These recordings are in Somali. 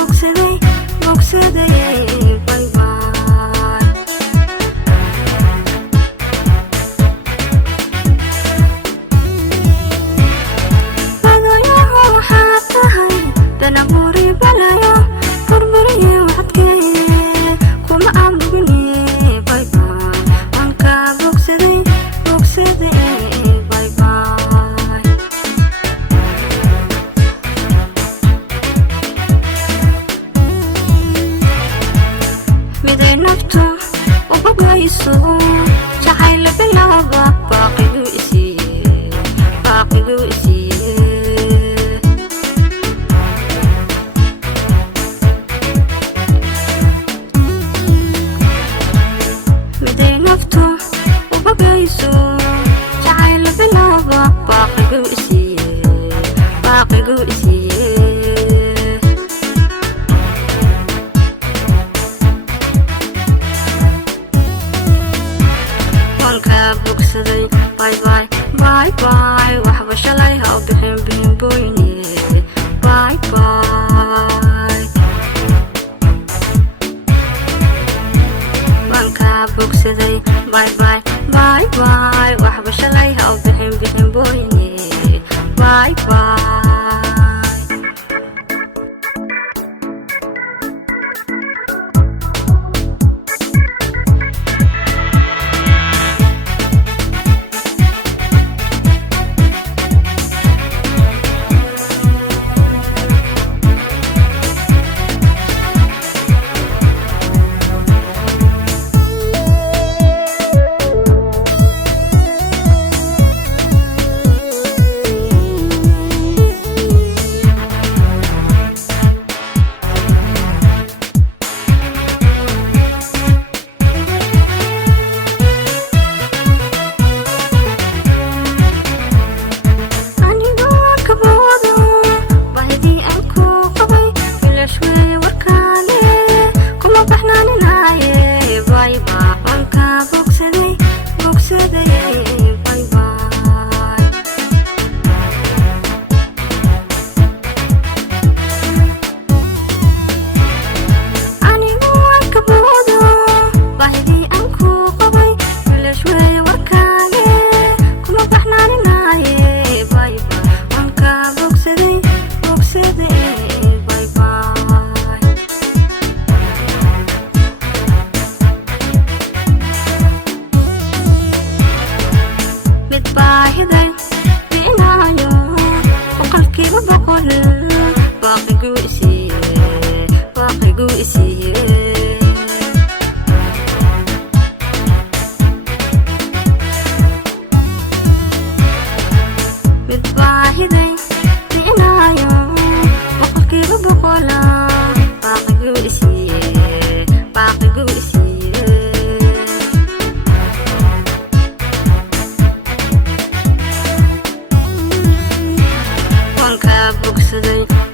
bogsaday bogsaday bye bye Padoyaho waxaad tahay danaburi balayo burburiye waxadkee kuma aamugine bye bye anka bogsaday bogsaday bye bye miday naftu ubogayso jacayl bilaba baaqigu isiye miday naftu ubogayso jacayl bilaba baaqigu isiye bogsaday bye bye bye bye waxba shalay ha u bixin booyne bye bye wanka bogsaday bye bye bye bye waxba shalay ha u bixin booyne bye bye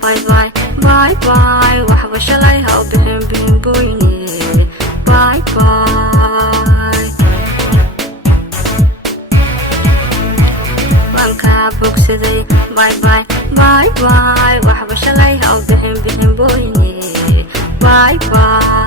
bye bye bye bye waxba shalay ha u bixin booyne bye bye wanka bogsaday bye bye bye bye waxba shalay ha u bixin booyne bye bye